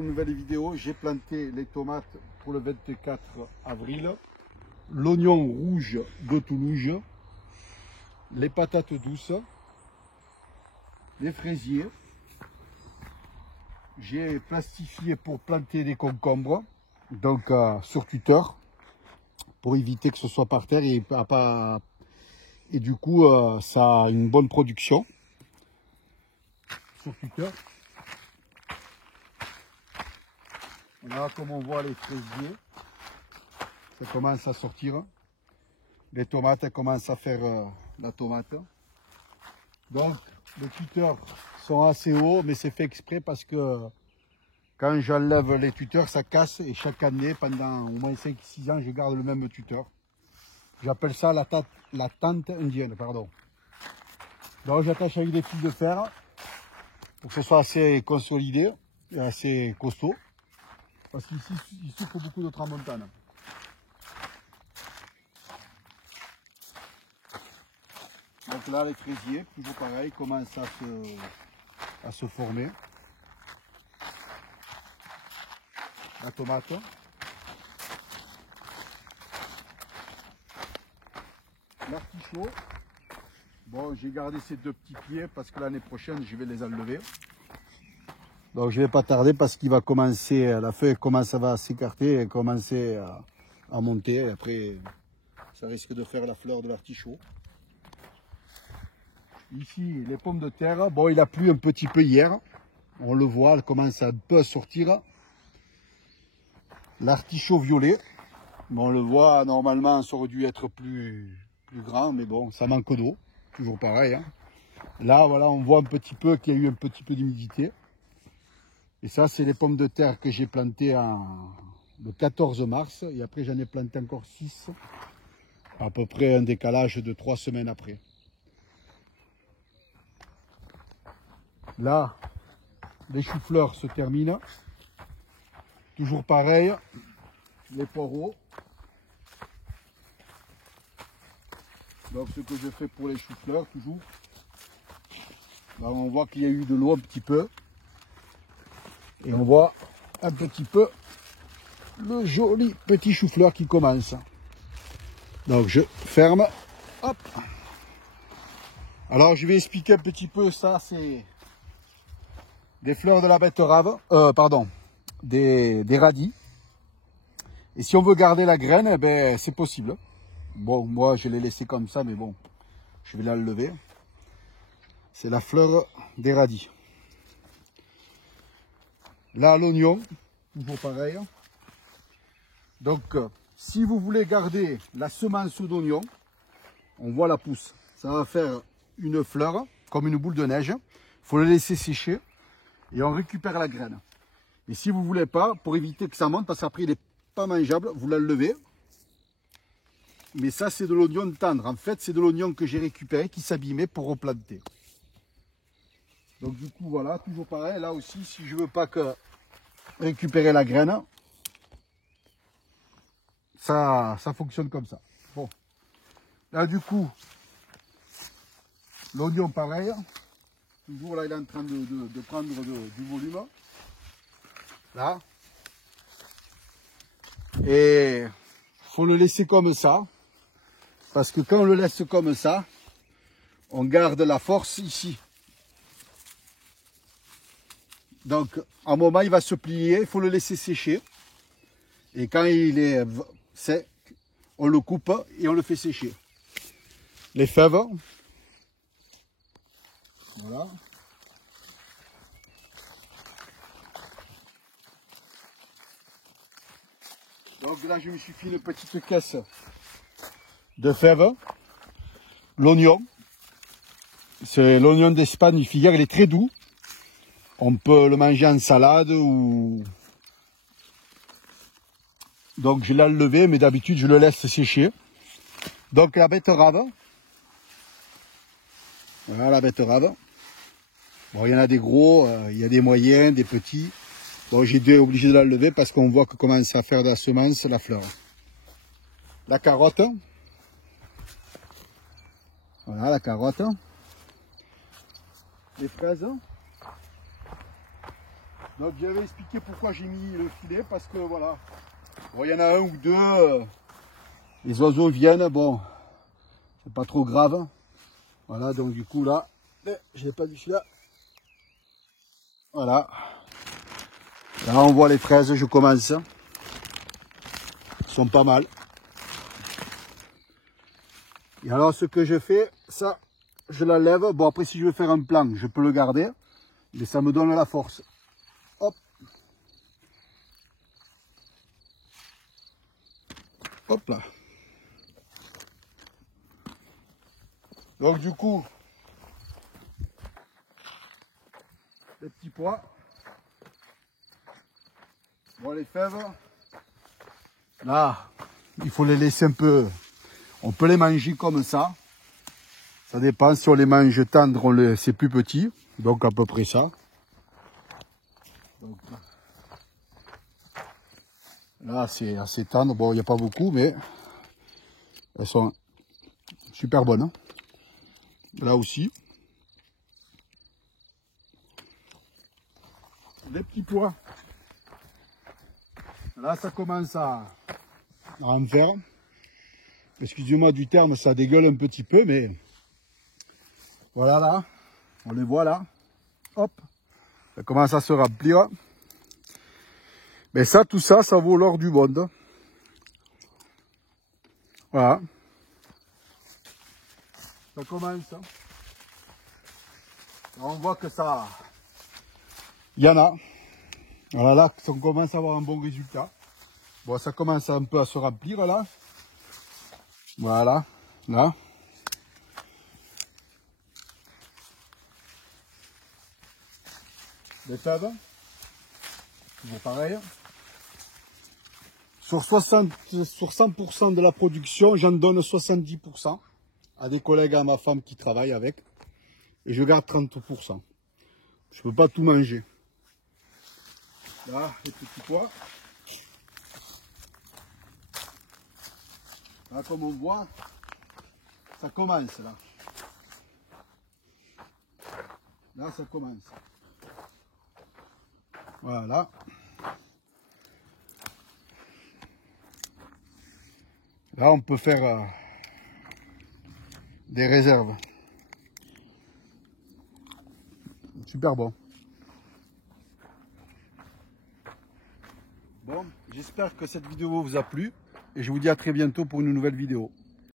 Une nouvelle vidéo, j'ai planté les tomates pour le 24 avril, l'oignon rouge de Toulouse, les patates douces, les fraisiers. J'ai plastifié pour planter des concombres, donc sur tuteur, pour éviter que ce soit par terre et du coup ça a une bonne production sur tuteur. Là, comme on voit les fraisiers, ça commence à sortir. Les tomates elles commencent à faire la tomate. Donc, les tuteurs sont assez hauts, mais c'est fait exprès parce que quand j'enlève les tuteurs, ça casse. Et chaque année, pendant au moins 5-6 ans, je garde le même tuteur. J'appelle ça la tente indienne, pardon. Donc, j'attache avec des fils de fer pour que ce soit assez consolidé et assez costaud. Parce qu'ici, il souffre beaucoup de tramontane. Donc là, les fraisiers, toujours pareil, commencent à se former. La tomate. L'artichaut. Bon, j'ai gardé ces deux petits pieds parce que l'année prochaine, je vais les enlever. Donc je ne vais pas tarder parce qu'il va commencer, la feuille va s'écarter et commencer à monter. Et après, ça risque de faire la fleur de l'artichaut. Ici, les pommes de terre. Bon, il a plu un petit peu hier. On le voit, elle commence un peu à sortir. L'artichaut violet. Bon, on le voit, normalement, ça aurait dû être plus grand, mais bon, ça manque d'eau. Toujours pareil. Hein. Là, voilà, on voit un petit peu qu'il y a eu un petit peu d'humidité. Et ça, c'est les pommes de terre que j'ai plantées le 14 mars. Et après, j'en ai planté encore 6. À peu près un décalage de 3 semaines après. Là, les choux-fleurs se terminent. Toujours pareil. Les poireaux. Donc, ce que je fais pour les choux-fleurs, toujours. Là, on voit qu'il y a eu de l'eau un petit peu. Et on voit un petit peu le joli petit chou-fleur qui commence. Donc je ferme. Hop. Alors je vais expliquer un petit peu ça. C'est des fleurs de la betterave. Pardon. Des radis. Et si on veut garder la graine, eh ben, c'est possible. Bon, moi je l'ai laissé comme ça, mais bon, je vais la lever. C'est la fleur des radis. Là, l'oignon, toujours pareil. Donc, si vous voulez garder la semence d'oignon, on voit la pousse. Ça va faire une fleur, comme une boule de neige. Il faut le laisser sécher et on récupère la graine. Et si vous ne voulez pas, pour éviter que ça monte, parce qu'après il n'est pas mangeable, vous l'enlevez. Mais ça, c'est de l'oignon tendre. En fait, c'est de l'oignon que j'ai récupéré, qui s'abîmait pour replanter. Donc du coup, voilà, toujours pareil. Là aussi, si je ne veux pas que récupérer la graine, ça fonctionne comme ça. Bon. Là, du coup, l'oignon, pareil. Toujours là, il est en train de prendre du volume. Là. Et il faut le laisser comme ça. Parce que quand on le laisse comme ça, on garde la force ici. Donc, à un moment, il va se plier, il faut le laisser sécher. Et quand il est sec, on le coupe et on le fait sécher. Les fèves. Voilà. Donc là, je me suis fait une petite caisse de fèves. L'oignon. C'est l'oignon d'Espagne filière, il est très doux. On peut le manger en salade ou... Donc je l'ai enlevé, mais d'habitude je le laisse sécher. Donc la betterave. Voilà la betterave. Bon, il y en a des gros, il y a des moyens, des petits. Bon, j'ai été obligé de l'enlever parce qu'on voit que commence à faire de la semence, la fleur. La carotte. Voilà la carotte. Les fraises. Donc j'avais expliqué pourquoi j'ai mis le filet, parce que voilà, bon, il y en a un ou deux, les oiseaux viennent, bon, c'est pas trop grave. Voilà, donc du coup là, je n'ai pas du filet. Voilà. Là on voit les fraises, je commence. Elles sont pas mal. Et alors ce que je fais, ça, je la lève. Bon après si je veux faire un plan, je peux le garder. Mais ça me donne la force. Hop. Hop là. Donc du coup, les petits pois. Bon les fèves. Là, il faut les laisser un peu. On peut les manger comme ça. Ça dépend, si on les mange tendres, c'est plus petit. Donc à peu près ça. Donc, là c'est assez tendre. Bon, il n'y a pas beaucoup, mais elles sont super bonnes. Hein. Là aussi. Les petits pois. Là ça commence à en faire. Excusez-moi du terme, ça dégueule un petit peu, mais voilà là. On les voit là. Hop. Ça commence à se remplir. Mais ça, tout ça, ça vaut l'or du monde. Voilà. Ça commence. Là, on voit que ça... Il y en a. Voilà, là, on commence à avoir un bon résultat. Bon, ça commence un peu à se remplir, là. Voilà. Là. Les fèves. Toujours pareil. Sur 100% de la production, j'en donne 70% à des collègues, à ma femme qui travaille avec. Et je garde 30%. Je ne peux pas tout manger. Là, les petits pois. Là, comme on voit, ça commence là. Là, ça commence. Voilà. Là, on peut faire des réserves. Super bon. Bon, j'espère que cette vidéo vous a plu et je vous dis à très bientôt pour une nouvelle vidéo.